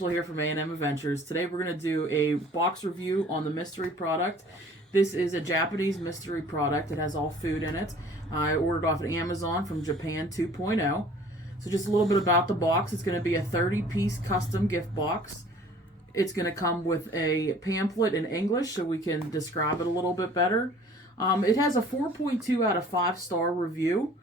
Angela here from A&M Adventures. Today we're going to do a box review on the mystery product. This is a Japanese mystery product. It has all food in it. I ordered off of Amazon from Japan 2.0. So just a little bit about the box. It's going to be a 30-piece custom gift box. It's going to come with a pamphlet in English so we can describe it a little bit better. It has a 4.2 out of 5-star review.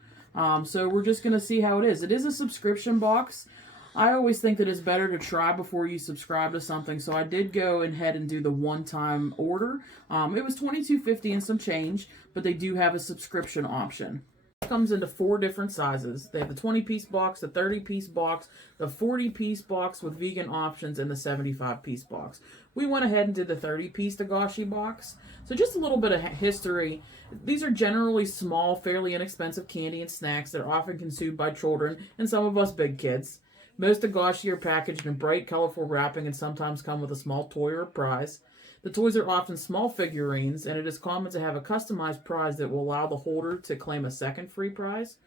So we're just going to see how it is. It is a subscription box. I always think that it's better to try before you subscribe to something, so I did go ahead and do the one-time order. It was $22.50 and some change, but they do have a subscription option. It comes into 4 different sizes. They have the 20-piece box, the 30-piece box, the 40-piece box with vegan options, and the 75-piece box. We went ahead and did the 30-piece Dagashi box. So just a little bit of history. These are generally small, fairly inexpensive candy and snacks that are often consumed by children and some of us big kids. Most Dagashi are packaged in bright, colorful wrapping and sometimes come with a small toy or a prize. The toys are often small figurines, and it is common to have a customized prize that will allow the holder to claim a second free prize.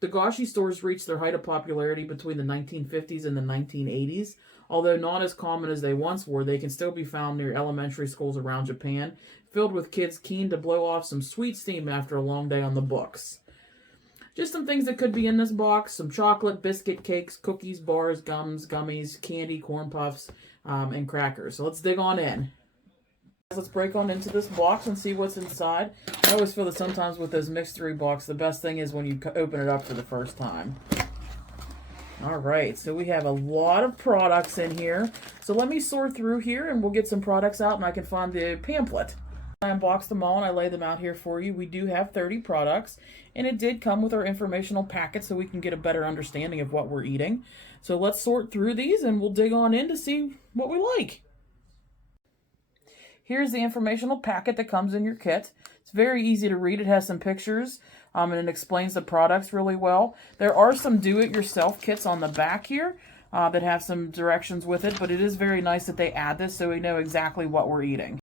Dagashi stores reached their height of popularity between the 1950s and the 1980s. Although not as common as they once were, they can still be found near elementary schools around Japan, filled with kids keen to blow off some sweet steam after a long day on the books. Just some things that could be in this box: some chocolate, biscuit, cakes, cookies, bars, gums, gummies, candy, corn puffs, and crackers. So let's dig on in. Let's break on into this box and see what's inside. I always feel that sometimes with those mystery boxes, the best thing is when you open it up for the first time. Alright, so we have a lot of products in here. So let me sort through here and we'll get some products out and I can find the pamphlet. I unboxed them all and I lay them out here for you. We do have 30 products, and it did come with our informational packet so we can get a better understanding of what we're eating. So let's sort through these and we'll dig on in to see what we like. Here's the informational packet that comes in your kit. It's very easy to read. It has some pictures and it explains the products really well. There are some do-it-yourself kits on the back here that have some directions with it, but it is very nice that they add this so we know exactly what we're eating.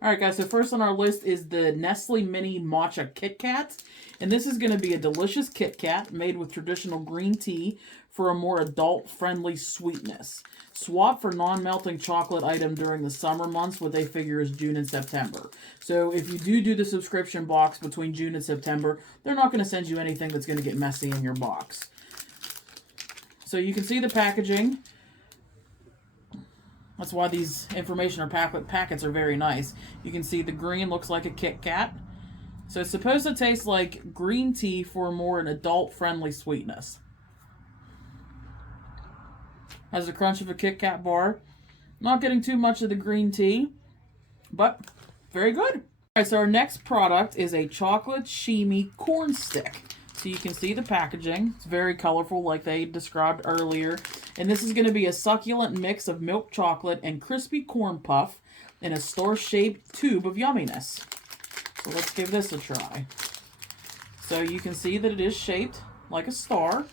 Alright guys, so first on our list is the Nestle Mini Matcha Kit Kat. And this is going to be a delicious Kit Kat made with traditional green tea for a more adult-friendly sweetness. Swap for non-melting chocolate item during the summer months, what they figure is June and September. So if you do the subscription box between June and September, they're not going to send you anything that's going to get messy in your box. So you can see the packaging. That's why these information or packets are very nice. You can see the green looks like a Kit Kat. So it's supposed to taste like green tea for more an adult-friendly sweetness. Has the crunch of a Kit Kat bar. Not getting too much of the green tea, but very good. All right, so our next product is a chocolate shimi corn stick. So you can see the packaging. It's very colorful like they described earlier. And this is going to be a succulent mix of milk chocolate and crispy corn puff in a star-shaped tube of yumminess. So let's give this a try. So you can see that it is shaped like a star.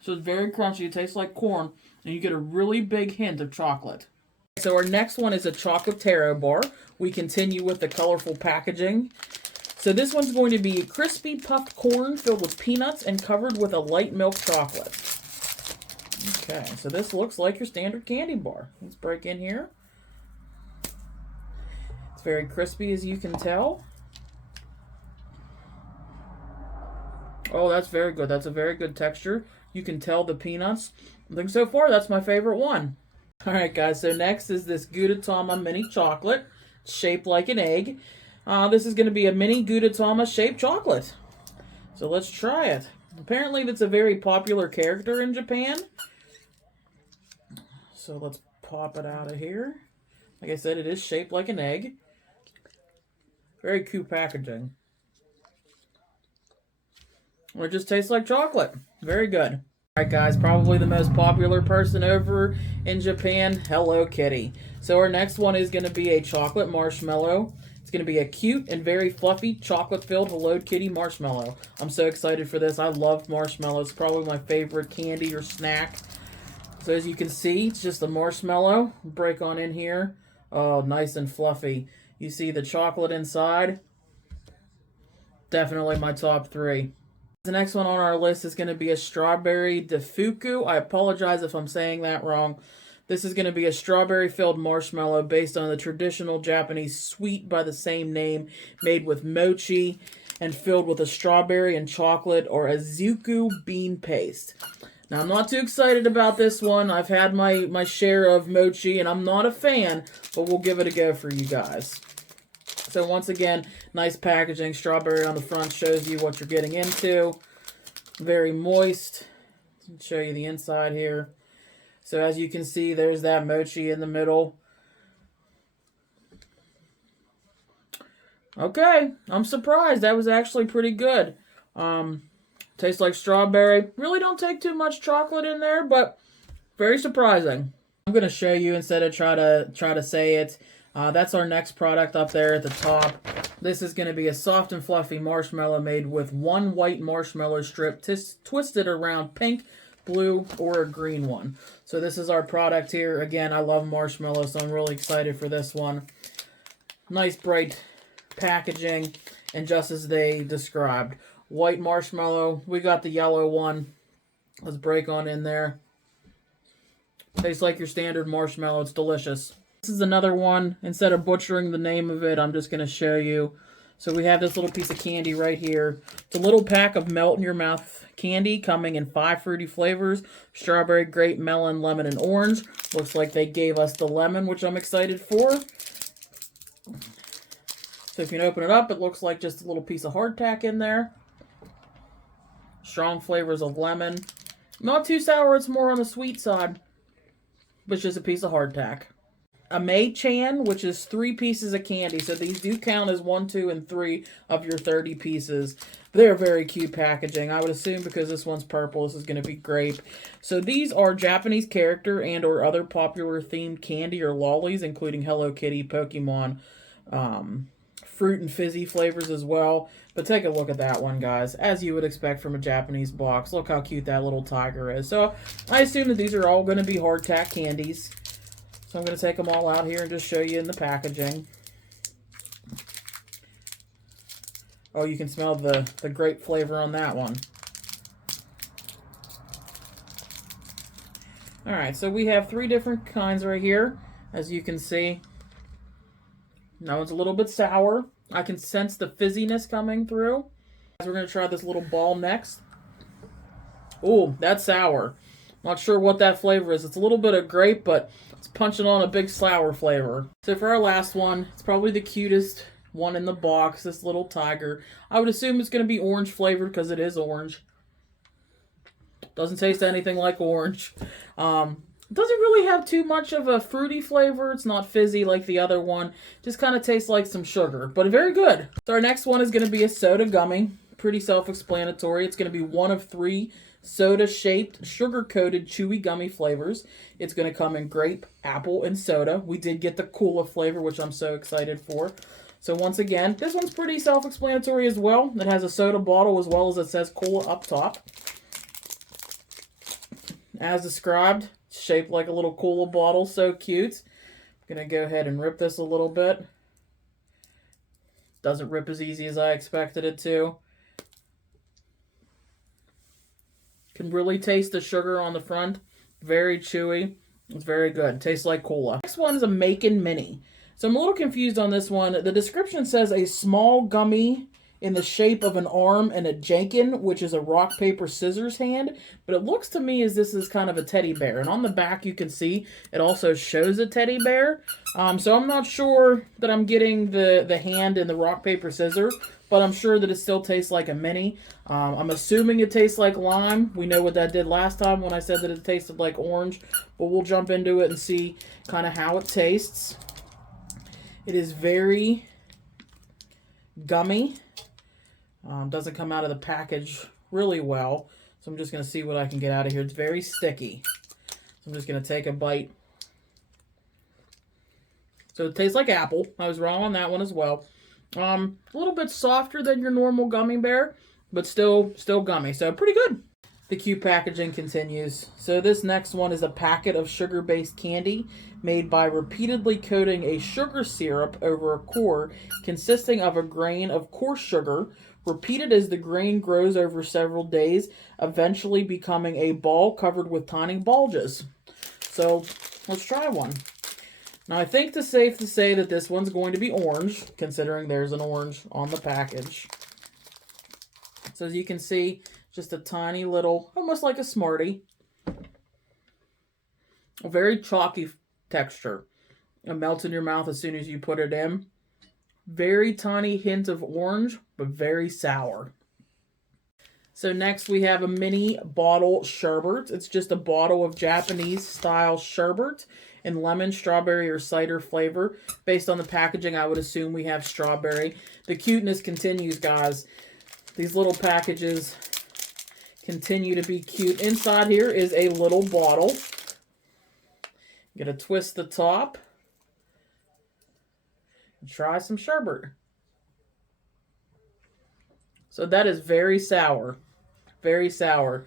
So it's very crunchy. It tastes like corn. And you get a really big hint of chocolate. So our next one is a Chocolate bar. We continue with the colorful packaging. So this one's going to be crispy puffed corn filled with peanuts and covered with a light milk chocolate. Okay, so this looks like your standard candy bar. Let's break in here. It's very crispy, as you can tell. Oh, that's very good. That's a very good texture. You can tell the peanuts. I think so far that's my favorite one. Alright guys, so next is this Gudetama mini chocolate, shaped like an egg. This is going to be a mini Gudetama shaped chocolate. So let's try it. Apparently that's a very popular character in Japan. So let's pop it out of here. Like I said, it is shaped like an egg. Very cute packaging. It just tastes like chocolate. Very good. Alright guys, probably the most popular person over in Japan, Hello Kitty. So our next one is going to be a chocolate marshmallow. It's going to be a cute and very fluffy chocolate-filled Hello Kitty marshmallow. I'm so excited for this. I love marshmallows. Probably my favorite candy or snack. So as you can see, it's just a marshmallow. Break on in here. Oh, nice and fluffy. You see the chocolate inside. Definitely my top 3. The next one on our list is going to be a strawberry defuku. I apologize if I'm saying that wrong. This is going to be a strawberry-filled marshmallow based on the traditional Japanese sweet by the same name, made with mochi and filled with a strawberry and chocolate or a zuku bean paste. Now, I'm not too excited about this one. I've had my share of mochi, and I'm not a fan, but we'll give it a go for you guys. So once again, nice packaging. Strawberry on the front shows you what you're getting into. Very moist. I'll show you the inside here. So as you can see, there's that mochi in the middle. Okay, I'm surprised. That was actually pretty good. Tastes like strawberry. Really don't take too much chocolate in there, but very surprising. I'm going to show you instead of try to say it. That's our next product up there at the top. This is going to be a soft and fluffy marshmallow made with one white marshmallow strip twisted around pink, blue, or a green one. So this is our product here. Again, I love marshmallows, so I'm really excited for this one. Nice bright packaging, and just as they described. White marshmallow. We got the yellow one. Let's break on in there. Tastes like your standard marshmallow. It's delicious. This is another one. Instead of butchering the name of it, I'm just going to show you. So we have this little piece of candy right here. It's a little pack of melt-in-your-mouth candy coming in 5 fruity flavors. Strawberry, grape, melon, lemon, and orange. Looks like they gave us the lemon, which I'm excited for. So if you can open it up, it looks like just a little piece of hardtack in there. Strong flavors of lemon. Not too sour, it's more on the sweet side. But it's just a piece of hardtack. A Mei-chan, which is 3 pieces of candy. So these do count as 1, 2, and 3 of your 30 pieces. They're very cute packaging. I would assume because this one's purple, this is going to be grape. So these are Japanese character and or other popular themed candy or lollies, including Hello Kitty, Pokemon, fruit and fizzy flavors as well. But take a look at that one, guys. As you would expect from a Japanese box. Look how cute that little tiger is. So I assume that these are all going to be hardtack candies. So I'm going to take them all out here and just show you in the packaging. Oh, you can smell the grape flavor on that one. Alright, so we have 3 different kinds right here, as you can see. Now it's a little bit sour. I can sense the fizziness coming through. We're going to try this little ball next. Ooh, that's sour. Not sure what that flavor is. It's a little bit of grape, but it's punching on a big sour flavor. So for our last one, it's probably the cutest one in the box, this little tiger. I would assume it's going to be orange flavored because it is orange. Doesn't taste anything like orange. It doesn't really have too much of a fruity flavor. It's not fizzy like the other one. Just kind of tastes like some sugar, but very good. So our next one is going to be a soda gummy. Pretty self-explanatory. It's going to be one of 3 soda-shaped, sugar-coated, chewy gummy flavors. It's going to come in grape, apple, and soda. We did get the cola flavor, which I'm so excited for. So once again, this one's pretty self-explanatory as well. It has a soda bottle as well as it says cola up top. As described, it's shaped like a little cola bottle. So cute. I'm going to go ahead and rip this a little bit. Doesn't rip as easy as I expected it to. Can really taste the sugar on the front. Very chewy. It's very good. Tastes like cola. Next one is a Macon Mini. So I'm a little confused on this one. The description says a small gummy in the shape of an arm and a janken, which is a rock, paper, scissors hand. But it looks to me as this is kind of a teddy bear. And on the back you can see it also shows a teddy bear. So I'm not sure that I'm getting the hand and the rock, paper, scissors. But I'm sure that it still tastes like a mini. I'm assuming it tastes like lime. We know what that did last time when I said that it tasted like orange. But we'll jump into it and see kind of how it tastes. It is very gummy. Doesn't come out of the package really well. So I'm just going to see what I can get out of here. It's very sticky. So I'm just going to take a bite. So it tastes like apple. I was wrong on that one as well. A little bit softer than your normal gummy bear, but still gummy. So pretty good. The cute packaging continues. So this next one is a packet of sugar-based candy made by repeatedly coating a sugar syrup over a core consisting of a grain of coarse sugar, repeated as the grain grows over several days, eventually becoming a ball covered with tiny bulges. So let's try one. Now I think it's safe to say that this one's going to be orange, considering there's an orange on the package. So as you can see, just a tiny little, almost like a Smartie. A very chalky texture. It melts in your mouth as soon as you put it in. Very tiny hint of orange, but very sour. So next we have a mini bottle sherbet. It's just a bottle of Japanese style sherbet in lemon, strawberry, or cider flavor. Based on the packaging, I would assume we have strawberry. The cuteness continues, guys. These little packages continue to be cute. Inside here is a little bottle. I'm going to twist the top and try some sherbet. So that is very sour. Very sour.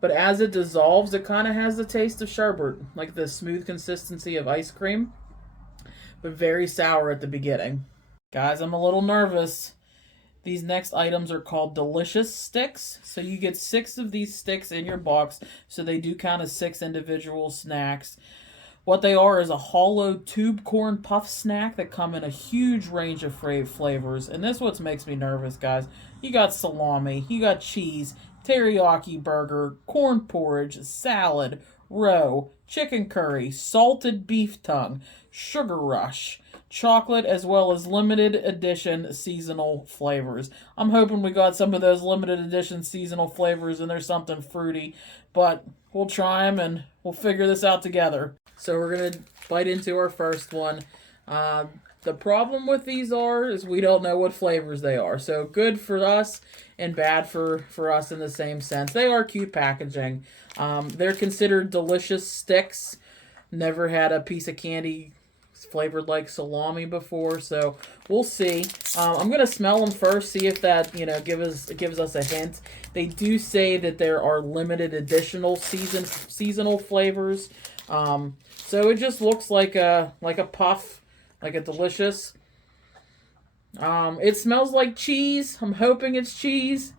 But as it dissolves, it kind of has the taste of sherbet, like the smooth consistency of ice cream, but very sour at the beginning. Guys, I'm a little nervous. These next items are called Delicious Sticks. So you get 6 of these sticks in your box, so they do count as 6 individual snacks. What they are is a hollow tube corn puff snack that come in a huge range of flavors. And this is what makes me nervous, guys. You got salami, you got cheese, teriyaki burger, corn porridge, salad, roe, chicken curry, salted beef tongue, sugar rush, chocolate, as well as limited edition seasonal flavors. I'm hoping we got some of those limited edition seasonal flavors and there's something fruity, but we'll try them and we'll figure this out together. So we're going to bite into our first one. The problem with these is we don't know what flavors they are. So good for us and bad for us in the same sense. They are cute packaging. They're considered delicious sticks. Never had a piece of candy flavored like salami before, so we'll see. I'm gonna smell them first, see if that gives us a hint. They do say that there are limited additional seasonal flavors. So it just looks like a puff, like a delicious. It smells like cheese. I'm hoping it's cheese.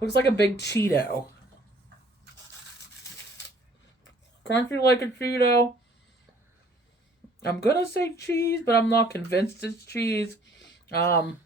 Looks like a big Cheeto. Crunchy like a Cheeto. I'm gonna say cheese, but I'm not convinced it's cheese. We'll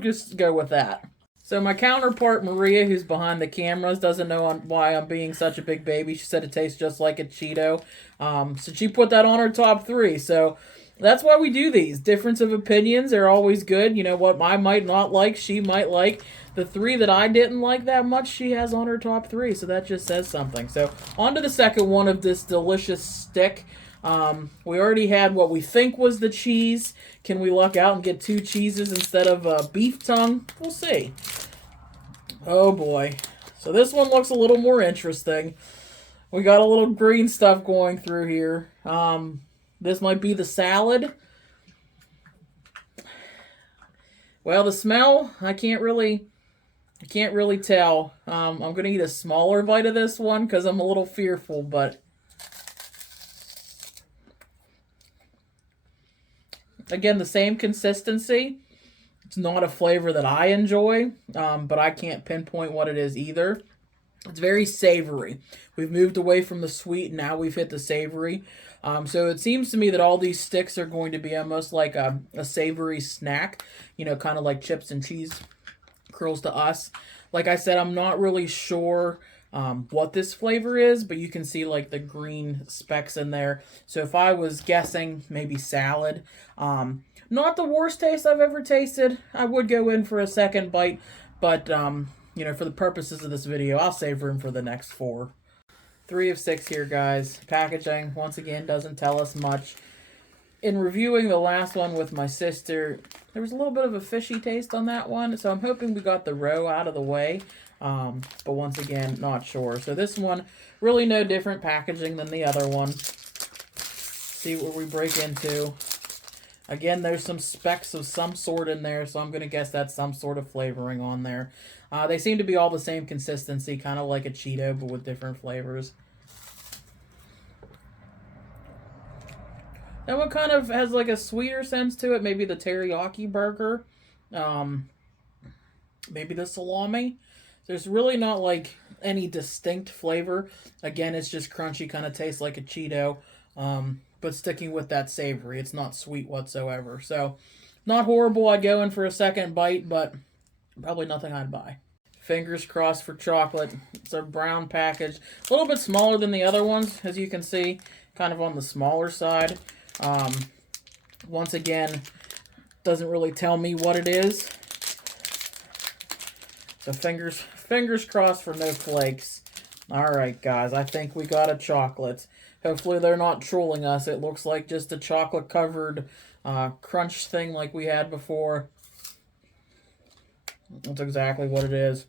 just go with that. So my counterpart, Maria, who's behind the cameras, doesn't know why I'm being such a big baby. She said it tastes just like a Cheeto. So she put that on her top 3. So that's why we do these. Difference of opinions are always good. You know what I might not like, she might like. The 3 that I didn't like that much, she has on her top 3. So that just says something. So on to the second one of this delicious stick. We already had what we think was the cheese. Can we luck out and get 2 cheeses instead of beef tongue? We'll see. Oh boy. So this one looks a little more interesting. We got a little green stuff going through here. This might be the salad. Well, the smell, I can't really tell. I'm going to eat a smaller bite of this one because I'm a little fearful, but again, the same consistency. It's not a flavor that I enjoy, but I can't pinpoint what it is either. It's very savory. We've moved away from the sweet, and now we've hit the savory. So it seems to me that all these sticks are going to be almost like a savory snack, kind of like chips and cheese curls to us. Like I said, I'm not really sure what this flavor is, but you can see like the green specks in there. So if I was guessing, maybe salad. Not the worst taste I've ever tasted. I would go in for a second bite, but for the purposes of this video, I'll save room for the next 4. 3 of 6 here, guys. Packaging, once again, doesn't tell us much. In reviewing the last one with my sister, there was a little bit of a fishy taste on that one, so I'm hoping we got the roe out of the way. But once again, not sure. So this one, really no different packaging than the other one. See what we break into. Again, there's some specks of some sort in there, so I'm going to guess that's some sort of flavoring on there. They seem to be all the same consistency, kind of like a Cheeto, but with different flavors. That one kind of has like a sweeter sense to it, maybe the teriyaki burger. maybe the salami. There's really not like any distinct flavor. Again, it's just crunchy, kind of tastes like a Cheeto, but sticking with that savory. It's not sweet whatsoever. So, not horrible. I'd go in for a second bite, but probably nothing I'd buy. Fingers crossed for chocolate. It's a brown package. A little bit smaller than the other ones, as you can see. Kind of on the smaller side. Once again, doesn't really tell me what it is. So fingers crossed for no flakes. Alright, guys. I think we got a chocolate. Hopefully they're not trolling us. It looks like just a chocolate-covered crunch thing like we had before. That's exactly what it is.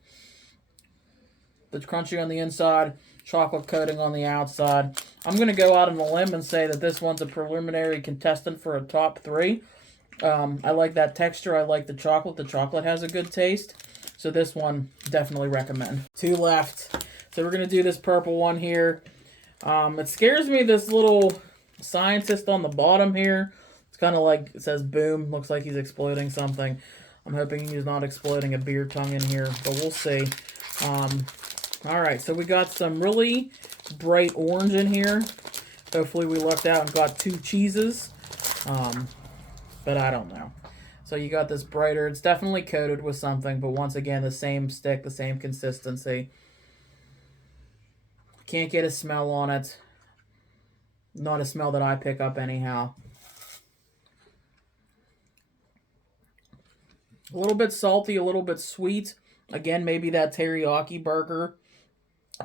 It's crunchy on the inside, chocolate coating on the outside. I'm going to go out on a limb and say that this one's a preliminary contestant for a top 3. I like that texture. I like the chocolate. The chocolate has a good taste. So this one, definitely recommend. 2 left. So we're going to do this purple one here. It scares me, this little scientist on the bottom here. It's kind of like, it says boom. Looks like he's exploding something. I'm hoping he's not exploding a beer tongue in here, but we'll see. Alright, so we got some really bright orange in here. Hopefully we lucked out and got 2 cheeses. But I don't know. So you got this brighter, it's definitely coated with something, but once again, the same stick, the same consistency. Can't get a smell on it. Not a smell that I pick up anyhow. A little bit salty, a little bit sweet. Again, maybe that teriyaki burger.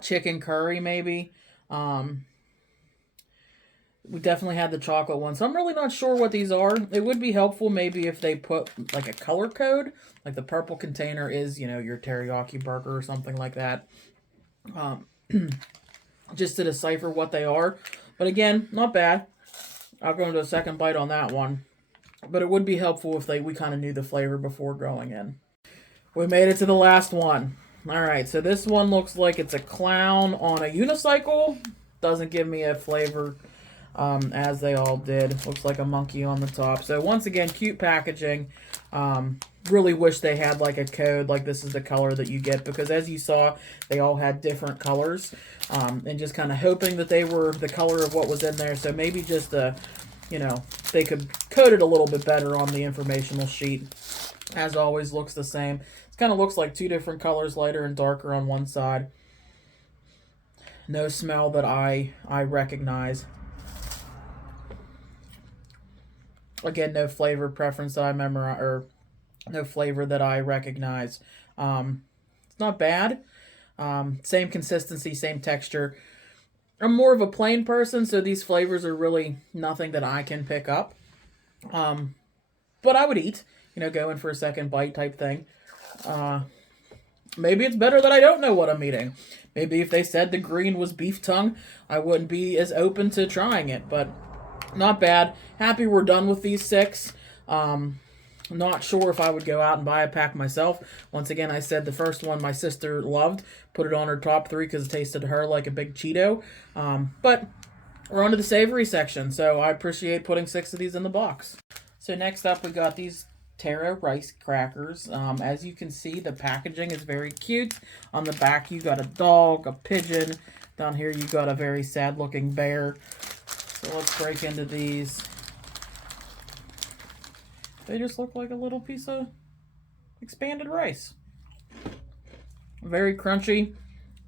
Chicken curry, maybe. We definitely had the chocolate one. So I'm really not sure what these are. It would be helpful maybe if they put like a color code. Like the purple container is, you know, your teriyaki burger or something like that. Just to decipher what they are. But again, not bad. I'll go into a second bite on that one. But it would be helpful if we kind of knew the flavor before going in. We made it to the last one. Alright, so this one looks like it's a clown on a unicycle. Doesn't give me a flavor as they all did. Looks like a monkey on the top. So once again, cute packaging. Really wish they had like a code, like this is the color that you get, because as you saw, they all had different colors. And just kind of hoping that they were the color of what was in there. So maybe just you know, they could code it a little bit better on the informational sheet. As always, looks the same. It kind of looks like 2 different colors, lighter and darker on one side. No smell that I recognize. Again, no flavor preference that I memorize, or no flavor that I recognize. It's not bad. Same consistency, same texture. I'm more of a plain person, so these flavors are really nothing that I can pick up. But I would eat, you know, go in for a second bite type thing. Maybe it's better that I don't know what I'm eating. Maybe if they said the green was beef tongue, I wouldn't be as open to trying it, but not bad. Happy we're done with these 6. Not sure if I would go out and buy a pack myself. Once again, I said the first one my sister loved. Put it on her top 3 because it tasted to her like a big Cheeto. But we're on to the savory section, so I appreciate putting 6 of these in the box. So next up, we got these Terra rice crackers. As you can see, the packaging is very cute. On the back, you got a dog, a pigeon. Down here, you got a very sad-looking bear. So let's break into these. They just look like a little piece of expanded rice. Very crunchy,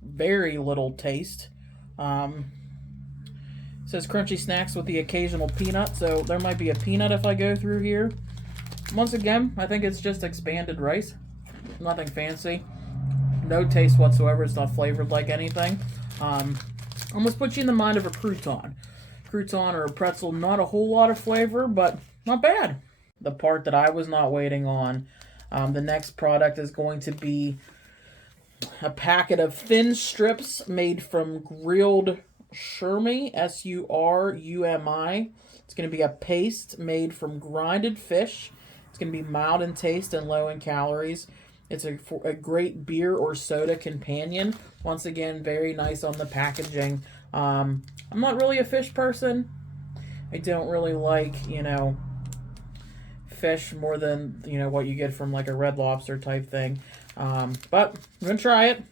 very little taste. It says crunchy snacks with the occasional peanut, so there might be a peanut if I go through here. Once again, I think it's just expanded rice. Nothing fancy. No taste whatsoever. It's not flavored like anything. Almost puts you in the mind of a crouton. Crouton or a pretzel, not a whole lot of flavor, but not bad. The part that I was not waiting on. The next product is going to be a packet of thin strips made from grilled surimi, S-U-R-U-M-I. It's going to be a paste made from grinded fish. It's going to be mild in taste and low in calories. It's a great beer or soda companion. Once again, very nice on the packaging. I'm not really a fish person. I don't really like, you know, fish more than, you know, what you get from like a Red Lobster type thing. But I'm going to try it.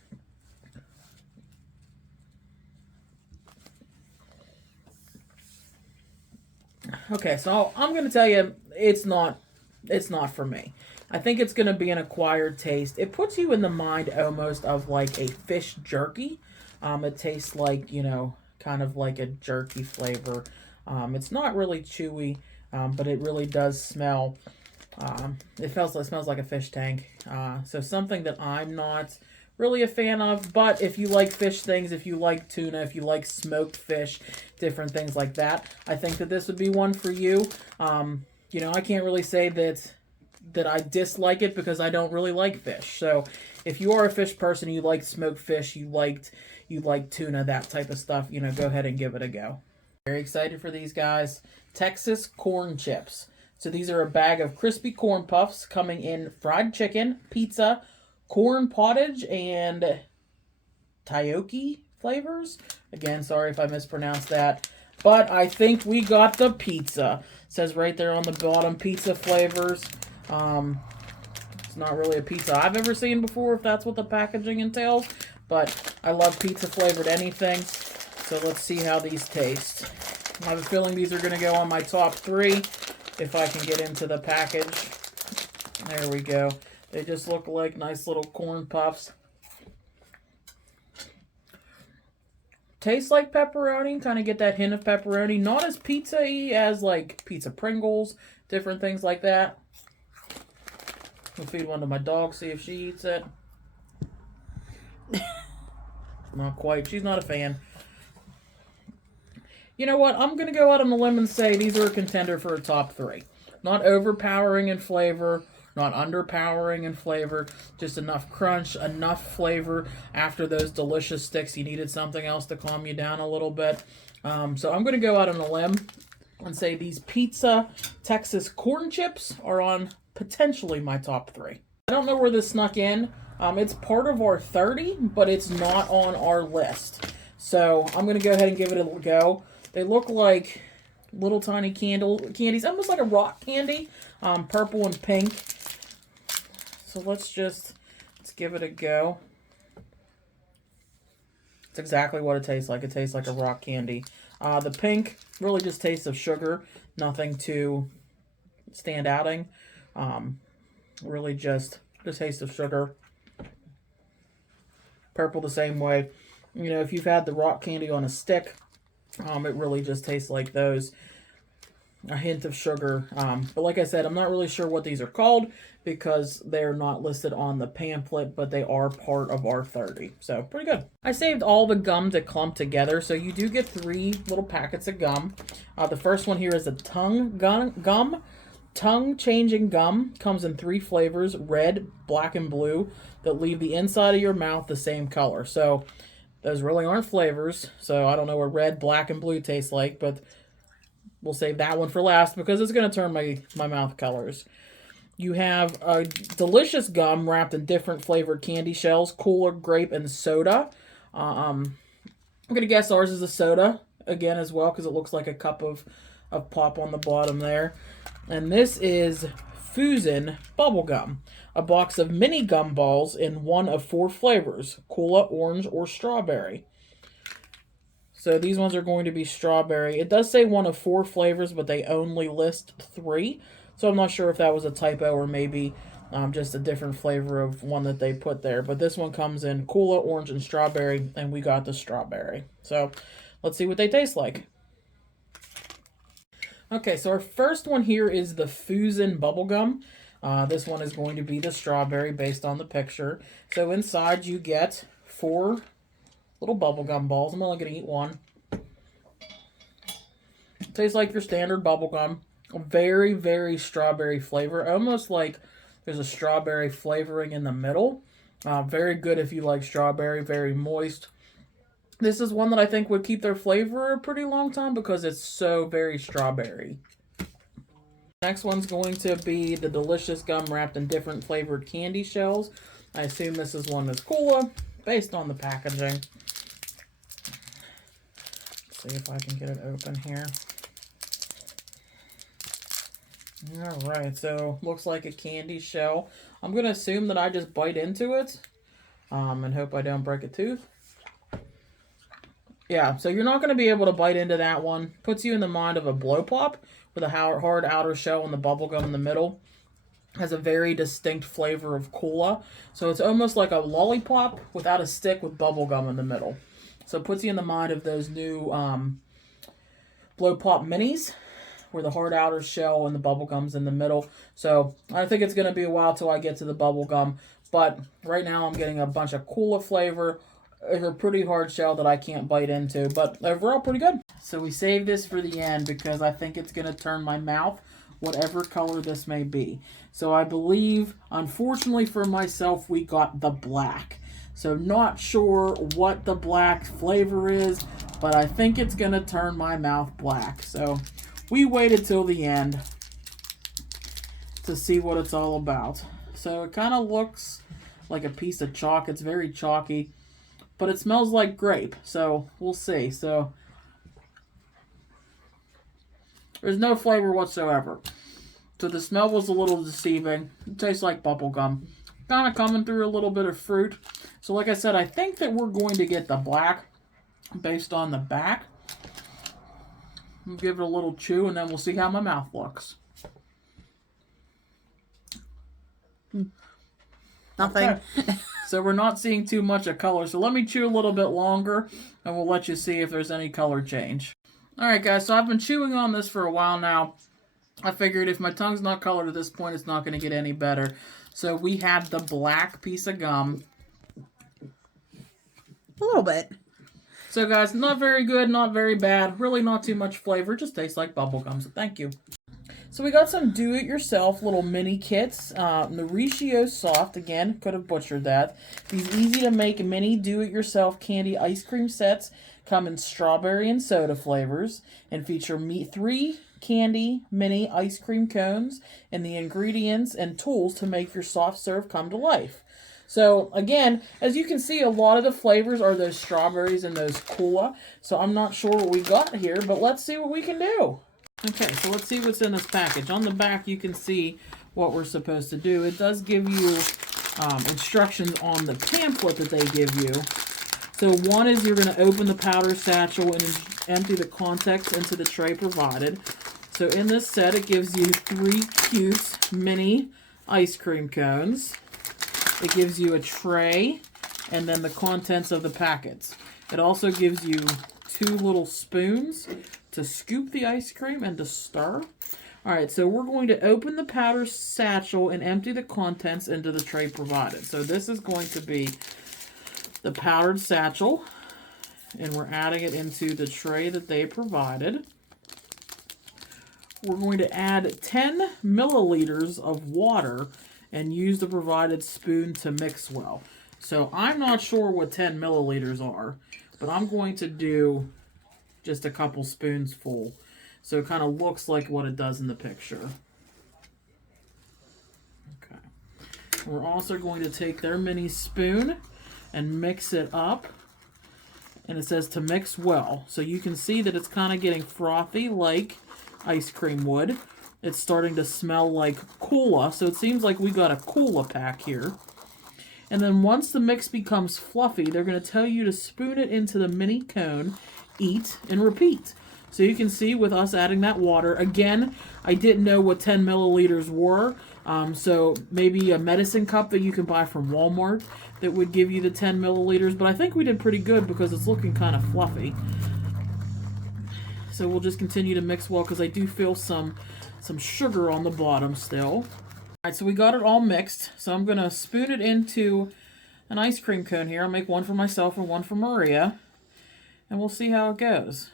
Okay, so I'm going to tell you, it's not for me. I think it's going to be an acquired taste. It puts you in the mind almost of like a fish jerky. It tastes like, you know, kind of like a jerky flavor. It's not really chewy, but it really does smell. It smells like a fish tank. So something that I'm not really a fan of, but if you like fish things, if you like tuna, if you like smoked fish, different things like that, I think that this would be one for you. You know, I can't really say that I dislike it because I don't really like fish. So if you are a fish person, you like smoked fish, you like tuna, that type of stuff, you know, go ahead and give it a go. Very excited for these guys. Texas corn chips. So these are a bag of crispy corn puffs coming in fried chicken, pizza, corn pottage, and taioki flavors. Again, sorry if I mispronounced that. But I think we got the pizza. It says right there on the bottom, pizza flavors. It's not really a pizza I've ever seen before, if that's what the packaging entails. But I love pizza flavored anything. So let's see how these taste. I have a feeling these are going to go on my top 3 if I can get into the package. There we go. They just look like nice little corn puffs. Tastes like pepperoni. Kind of get that hint of pepperoni. Not as pizza-y as like pizza Pringles, different things like that. I'll feed one to my dog, see if she eats it. Not quite. She's not a fan. You know what? I'm going to go out on a limb and say these are a contender for a top 3. Not overpowering in flavor, not underpowering in flavor, just enough crunch, enough flavor. After those delicious sticks, you needed something else to calm you down a little bit. So I'm going to go out on a limb and say these pizza Texas corn chips are on potentially my top 3. I don't know where this snuck in. It's part of our 30, but it's not on our list. So I'm going to go ahead and give it a go. They look like little tiny candies, almost like a rock candy, purple and pink. So let's give it a go. It's exactly what it tastes like. It tastes like a rock candy. The pink really just tastes of sugar, nothing too stand outing. Really just the taste of sugar. Purple the same way. You know, if you've had the rock candy on a stick, it really just tastes like those. A hint of sugar. But like I said, I'm not really sure what these are called because they're not listed on the pamphlet, but they are part of our 30. So pretty good. I saved all the gum to clump together. So you do get 3 little packets of gum. The first one here is a tongue gum. Tongue changing gum. Comes in 3 flavors, red, black, and blue, that leave the inside of your mouth the same color. So those really aren't flavors. So I don't know what red, black, and blue taste like, but we'll save that one for last because it's going to turn my mouth colors. You have a delicious gum wrapped in different flavored candy shells, cooler, grape, and soda. I'm going to guess ours is a soda again as well because it looks like a cup of pop on the bottom there. And this is Fusion Bubblegum, a box of mini gum balls in one of 4 flavors, cola, orange, or strawberry. So these ones are going to be strawberry. It does say one of 4 flavors, but they only list 3. So I'm not sure if that was a typo or maybe just a different flavor of one that they put there. But this one comes in cola, orange, and strawberry, and we got the strawberry. So let's see what they taste like. Okay, so our first one here is the Fusion Bubblegum. This one is going to be the strawberry based on the picture. So inside you get 4 little bubblegum balls. I'm only going to eat one. Tastes like your standard bubblegum. Very, very strawberry flavor. Almost like there's a strawberry flavoring in the middle. Very good if you like strawberry. Very moist. This is one that I think would keep their flavor a pretty long time because it's so very strawberry. Next one's going to be the delicious gum wrapped in different flavored candy shells. I assume this is one that's cola based on the packaging. See if I can get it open here. All right, so looks like a candy shell. I'm gonna assume that I just bite into it, and hope I don't break a tooth. Yeah, so you're not gonna be able to bite into that one. Puts you in the mind of a blow pop with a hard outer shell and the bubble gum in the middle. Has a very distinct flavor of cola, so it's almost like a lollipop without a stick with bubble gum in the middle. So it puts you in the mind of those new blow pop minis, where the hard outer shell and the bubble gum's in the middle. So I think it's going to be a while till I get to the bubble gum, but right now I'm getting a bunch of cola flavor. It's a pretty hard shell that I can't bite into, but overall pretty good. So we save this for the end because I think it's going to turn my mouth whatever color this may be. So I believe, unfortunately for myself, we got the black. So not sure what the black flavor is, but I think it's going to turn my mouth black. So we waited till the end to see what it's all about. So it kind of looks like a piece of chalk. It's very chalky, but it smells like grape. So we'll see. So there's no flavor whatsoever. So the smell was a little deceiving. It tastes like bubble gum. Kind of coming through a little bit of fruit. So like I said, I think that we're going to get the black based on the back. We'll give it a little chew and then we'll see how my mouth looks. Nothing. Okay. So we're not seeing too much of color. So let me chew a little bit longer and we'll let you see if there's any color change. Alright guys, so I've been chewing on this for a while now. I figured if my tongue's not colored at this point, it's not going to get any better. So we had the black piece of gum. A little bit. So guys, not very good, not very bad. Really not too much flavor. Just tastes like bubble gum. So thank you. So we got some do-it-yourself little mini kits. Nourishio Soft, again, could have butchered that. These easy-to-make mini do-it-yourself candy ice cream sets come in strawberry and soda flavors and feature 3 candy mini ice cream cones and the ingredients and tools to make your soft serve come to life. So again, as you can see, a lot of the flavors are those strawberries and those cola. So I'm not sure what we got here, but let's see what we can do. Okay, so let's see what's in this package. On the back, you can see what we're supposed to do. It does give you instructions on the pamphlet that they give you. So one is you're going to open the powder satchel and empty the contents into the tray provided. So in this set, it gives you 3 cute mini ice cream cones. It gives you a tray and then the contents of the packets. It also gives you 2 little spoons to scoop the ice cream and to stir. Alright, so we're going to open the powder satchel and empty the contents into the tray provided. So this is going to be the powdered satchel, and we're adding it into the tray that they provided. We're going to add 10 milliliters of water and use the provided spoon to mix well. So I'm not sure what 10 milliliters are, but I'm going to do just a couple spoons full. So it kind of looks like what it does in the picture. Okay. We're also going to take their mini spoon and mix it up. And it says to mix well. So you can see that it's kind of getting frothy like ice cream would. It's starting to smell like cola. So it seems like we got a cola pack here. And then once the mix becomes fluffy, they're going to tell you to spoon it into the mini cone, eat, and repeat. So you can see with us adding that water, again, I didn't know what 10 milliliters were. So maybe a medicine cup that you can buy from Walmart that would give you the 10 milliliters. But I think we did pretty good because it's looking kind of fluffy. So we'll just continue to mix well because I do feel some sugar on the bottom still. Alright, so we got it all mixed. So I'm going to spoon it into an ice cream cone here. I'll make one for myself and one for Maria. And we'll see how it goes.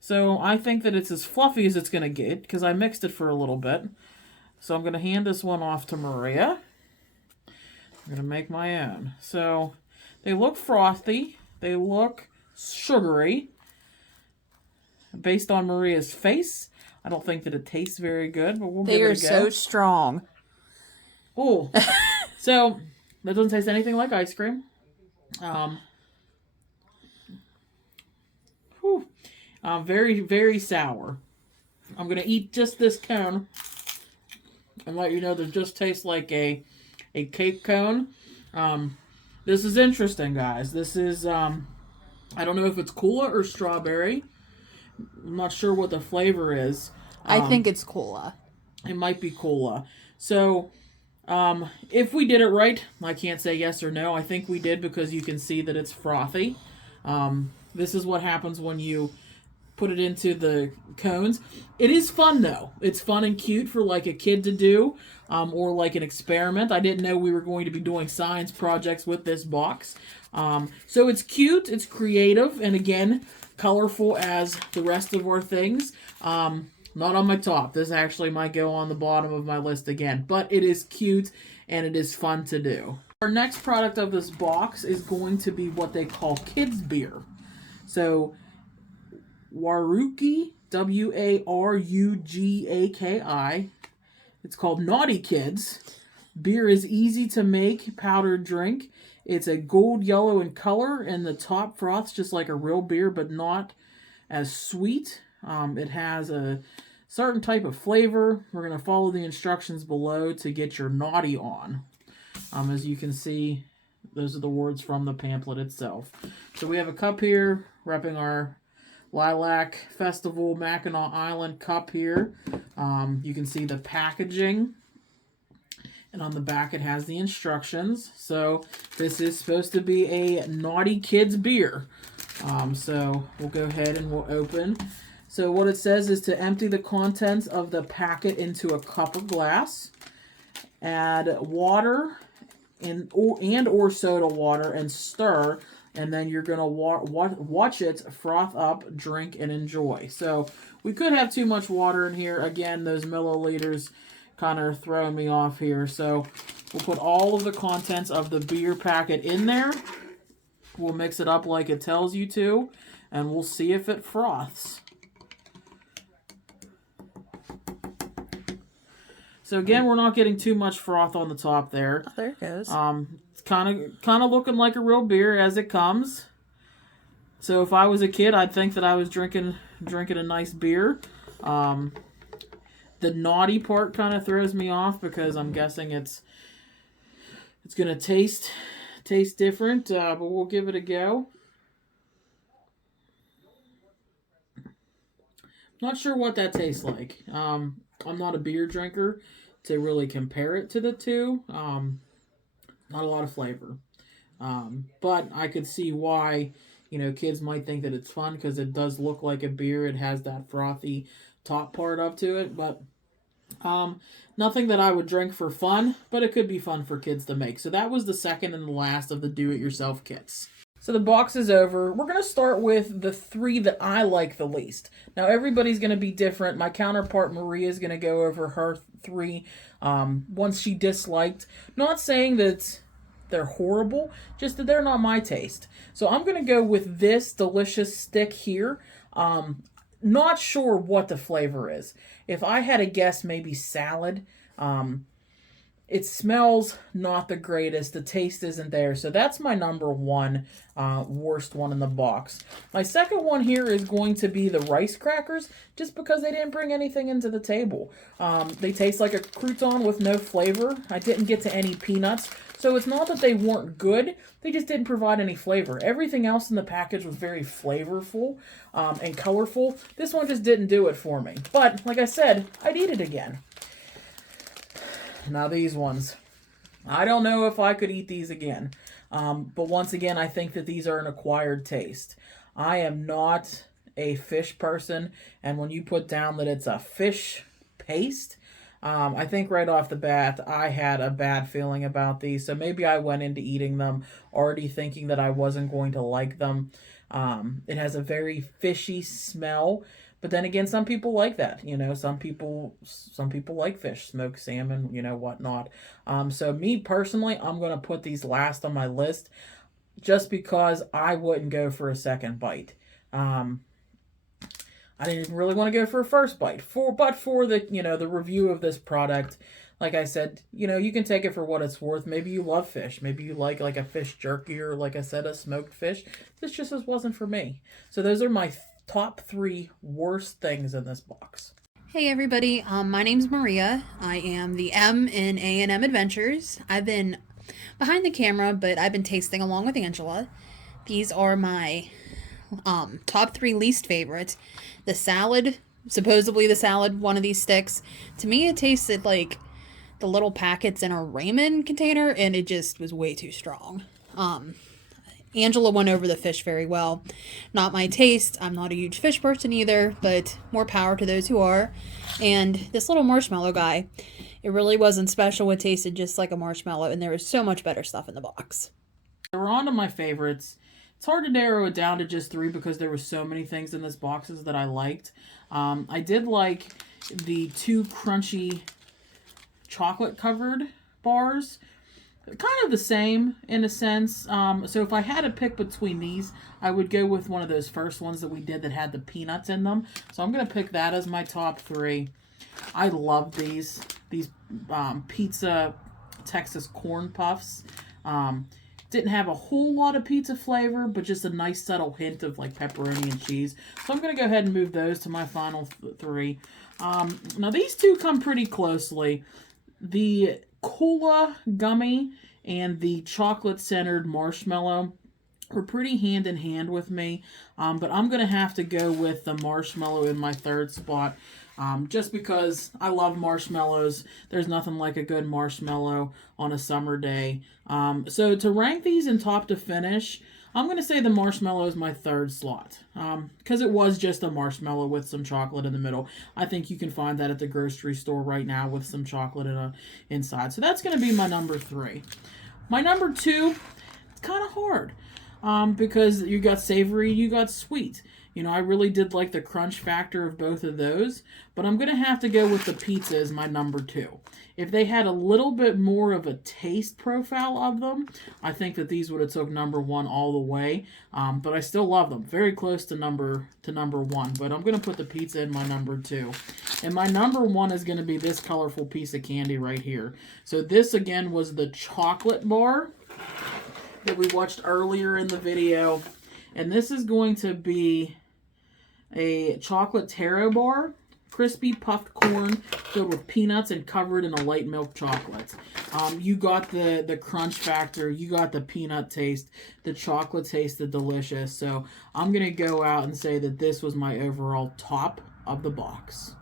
So I think that it's as fluffy as it's going to get because I mixed it for a little bit. So I'm going to hand this one off to Maria. I'm going to make my own. So they look frothy. They look sugary. Based on Maria's face, I don't think that it tastes very good, but we'll give it a go. They are so strong. Oh, so that doesn't taste anything like ice cream. Very, very sour. I'm going to eat just this cone and let you know that just tastes like a cake cone. This is interesting, guys. This is, I don't know if it's cola or strawberry. I'm not sure what the flavor is. I think it's cola. It might be cola. So, if we did it right, I can't say yes or no. I think we did because you can see that it's frothy. This is what happens when you put it into the cones. It is fun, though. It's fun and cute for like a kid to do, or like an experiment. I didn't know we were going to be doing science projects with this box. So it's cute, it's creative, and again, colorful as the rest of our things. Not on my top. This actually might go on the bottom of my list again. But it is cute and it is fun to do. Our next product of this box is going to be what they call kids beer. So, Warugaki, Warugaki. It's called Naughty Kids. Beer is easy to make, powdered drink. It's a gold yellow in color, and the top froth's just like a real beer, but not as sweet. It has a certain type of flavor. We're going to follow the instructions below to get your naughty on. As you can see, those are the words from the pamphlet itself. So we have a cup here, repping our Lilac Festival Mackinac Island cup here. You can see the packaging. And on the back it has the instructions. So this is supposed to be a Naughty Kids beer. So we'll go ahead and we'll open. So what it says is to empty the contents of the packet into a cup or glass. Add water or soda water and stir. And then you're going to watch it froth up, drink, and enjoy. So we could have too much water in here. Again, those milliliters kind of throwing me off here. So we'll put all of the contents of the beer packet in there. We'll mix it up like it tells you to. And we'll see if it froths. So again, we're not getting too much froth on the top there. Oh, there it goes. It's kind of looking like a real beer as it comes. So if I was a kid, I'd think that I was drinking a nice beer. The naughty part kind of throws me off because I'm guessing it's gonna taste different. But we'll give it a go. Not sure what that tastes like. I'm not a beer drinker to really compare it to the two. Not a lot of flavor. But I could see why, kids might think that it's fun because it does look like a beer. It has that frothy top part up to it. But nothing that I would drink for fun, but it could be fun for kids to make. So that was the second and the last of the do-it-yourself kits. So the box is over. We're going to start with the 3 that I like the least. Now, everybody's going to be different. My counterpart, Maria, is going to go over her 3 ones she disliked. Not saying that they're horrible, just that they're not my taste. So I'm going to go with this delicious stick here. Not sure what the flavor is. If I had a guess, maybe salad. It smells not the greatest. The taste isn't there. So that's my number 1 worst one in the box. My second one here is going to be the rice crackers, just because they didn't bring anything into the table. They taste like a crouton with no flavor. I didn't get to any peanuts. So it's not that they weren't good. They just didn't provide any flavor. Everything else in the package was very flavorful and colorful. This one just didn't do it for me. But like I said, I'd eat it again. Now these ones, I don't know if I could eat these again. But once again, I think that these are an acquired taste. I am not a fish person, and when you put down that it's a fish paste, I think right off the bat, I had a bad feeling about these. So maybe I went into eating them already thinking that I wasn't going to like them. It has a very fishy smell. But then again, some people like that, some people like fish, smoked salmon, whatnot. So me personally, I'm going to put these last on my list just because I wouldn't go for a second bite. I didn't even really want to go for a first bite but for the, the review of this product. Like I said, you can take it for what it's worth. Maybe you love fish. Maybe you like a fish jerky or, like I said, a smoked fish. This just wasn't for me. So those are my top 3 worst things in this box. Hey everybody, my name's Maria. I am the M in A&M Adventures. I've been behind the camera, but I've been tasting along with Angela. These are my top 3 least favorites. The salad, supposedly the salad, one of these sticks. To me, it tasted like the little packets in a ramen container, and it just was way too strong. Angela went over the fish very well. Not my taste. I'm not a huge fish person either, but more power to those who are. And this little marshmallow guy, it really wasn't special. It tasted just like a marshmallow, and there was so much better stuff in the box. We're on to my favorites. It's hard to narrow it down to just 3 because there were so many things in this boxes that I liked. I did like the 2 crunchy chocolate covered bars. Kind of the same in a sense. So if I had to pick between these, I would go with one of those first ones that we did that had the peanuts in them. So I'm going to pick that as my top 3. I love these pizza Texas corn puffs. Didn't have a whole lot of pizza flavor, but just a nice subtle hint of like pepperoni and cheese. So I'm going to go ahead and move those to my final 3. Now these 2 come pretty closely. The cola gummy and the chocolate-centered marshmallow were pretty hand in hand with me, but I'm going to have to go with the marshmallow in my 3rd spot, just because I love marshmallows. There's nothing like a good marshmallow on a summer day. So to rank these in top to finish, I'm going to say the marshmallow is my 3rd slot, because it was just a marshmallow with some chocolate in the middle. I think you can find that at the grocery store right now with some chocolate inside. So that's going to be my number 3. My number 2, it's kind of hard, because you got savory, you got sweet. You know, I really did like the crunch factor of both of those, but I'm going to have to go with the pizza as my number 2. If they had a little bit more of a taste profile of them, I think that these would have took number 1 all the way, but I still love them. Very close to number 1, but I'm going to put the pizza in my number 2. And my number 1 is going to be this colorful piece of candy right here. So this, again, was the chocolate bar that we watched earlier in the video, and this is going to be a chocolate taro bar, crispy puffed corn filled with peanuts and covered in a light milk chocolate. You got the crunch factor, you got the peanut taste, the chocolate tasted delicious. So I'm going to go out and say that this was my overall top of the box.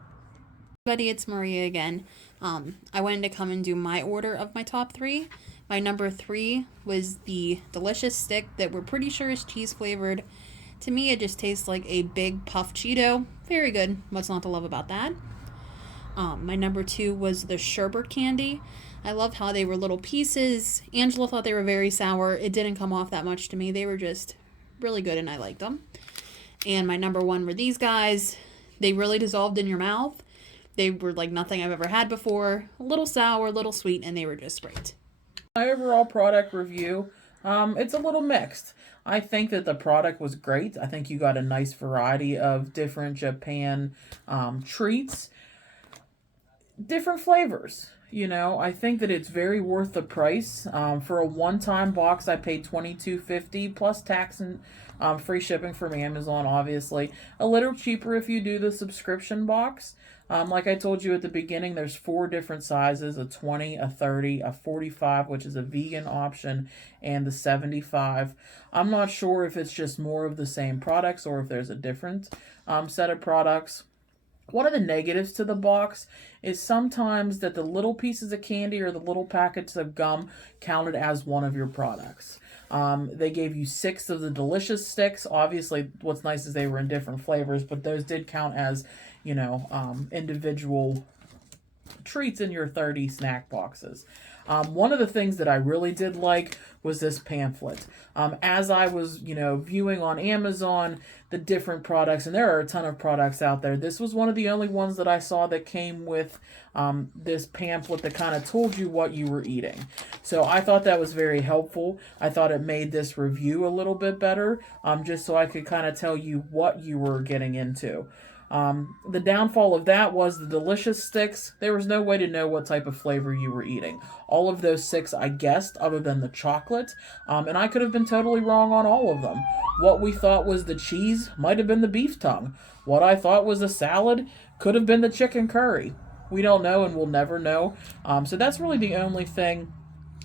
Everybody, it's Maria again. I wanted to come and do my order of my top 3. My number 3 was the delicious stick that we're pretty sure is cheese flavored. To me, it just tastes like a big puffed Cheeto. Very good. What's not to love about that? My number 2 was the sherbet candy. I loved how they were little pieces. Angela thought they were very sour. It didn't come off that much to me. They were just really good and I liked them. And my number 1 were these guys. They really dissolved in your mouth. They were like nothing I've ever had before. A little sour, a little sweet, and they were just great. My overall product review, it's a little mixed. I think that the product was great. I think you got a nice variety of different Japan treats, different flavors. You know, I think that it's very worth the price. For a one-time box, I paid $22.50 plus tax and free shipping from Amazon, obviously. A little cheaper if you do the subscription box. Like I told you at the beginning, there's 4 different sizes, a 20, a 30, a 45, which is a vegan option, and the 75. I'm not sure if it's just more of the same products or if there's a different set of products. One of the negatives to the box is sometimes that the little pieces of candy or the little packets of gum counted as one of your products. They gave you 6 of the delicious sticks. Obviously, what's nice is they were in different flavors, but those did count as, you know, individual treats in your 30 snack boxes. One of the things that I really did like was this pamphlet. As I was, viewing on Amazon the different products, and there are a ton of products out there, this was one of the only ones that I saw that came with this pamphlet that kind of told you what you were eating. So I thought that was very helpful. I thought it made this review a little bit better, just so I could kind of tell you what you were getting into. The downfall of that was the delicious sticks. There was no way to know what type of flavor you were eating. All of those 6 I guessed, other than the chocolate, and I could have been totally wrong on all of them. What we thought was the cheese might have been the beef tongue. What I thought was a salad Could have been the chicken curry. We don't know, and we'll never know. So that's really the only thing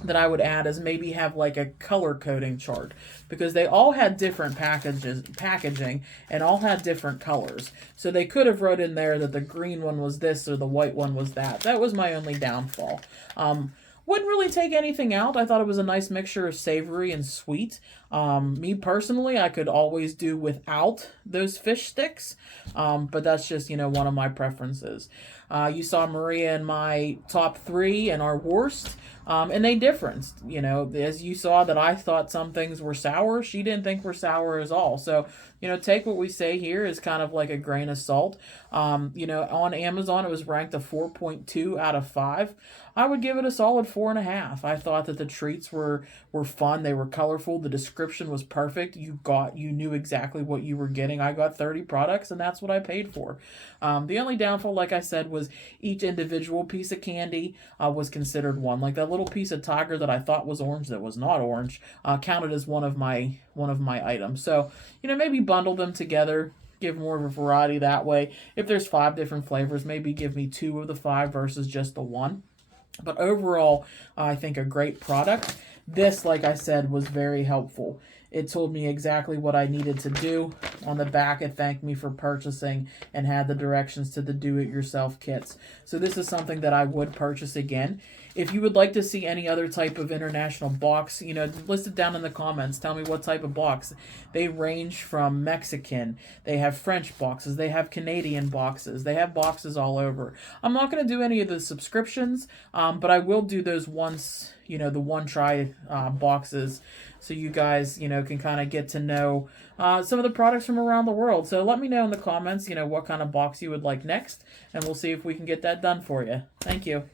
that I would add, is maybe have like a color coding chart, because they all had different packaging and all had different colors. So they could have wrote in there that the green one was this or the white one was that. That was my only downfall. Wouldn't really take anything out. I thought it was a nice mixture of savory and sweet. Me personally, I could always do without those fish sticks, but that's just, one of my preferences. You saw Maria in my top 3 and our worst, and they differenced. As you saw that I thought some things were sour, she didn't think were sour at all. So, take what we say here as kind of like a grain of salt. On Amazon, it was ranked a 4.2 out of 5. I would give it a solid 4.5. I thought that the treats were fun. They were colorful. The description was perfect. You knew exactly what you were getting. I got 30 products, and that's what I paid for. The only downfall, like I said, was each individual piece of candy was considered one. Like that little piece of Tiger that I thought was orange that was not orange counted as one of my items. So maybe bundle them together. Give more of a variety that way. If there's 5 different flavors, maybe give me 2 of the 5 versus just the 1. But overall, I think a great product. This, like I said, was very helpful. It told me exactly what I needed to do. On the back, it thanked me for purchasing and had the directions to the do-it-yourself kits. So this is something that I would purchase again. If you would like to see any other type of international box, list it down in the comments. Tell me what type of box. They range from Mexican. They have French boxes. They have Canadian boxes. They have boxes all over. I'm not going to do any of the subscriptions, but I will do those once, the one-try boxes, so you guys, can kind of get to know some of the products from around the world. So let me know in the comments, what kind of box you would like next, and we'll see if we can get that done for you. Thank you.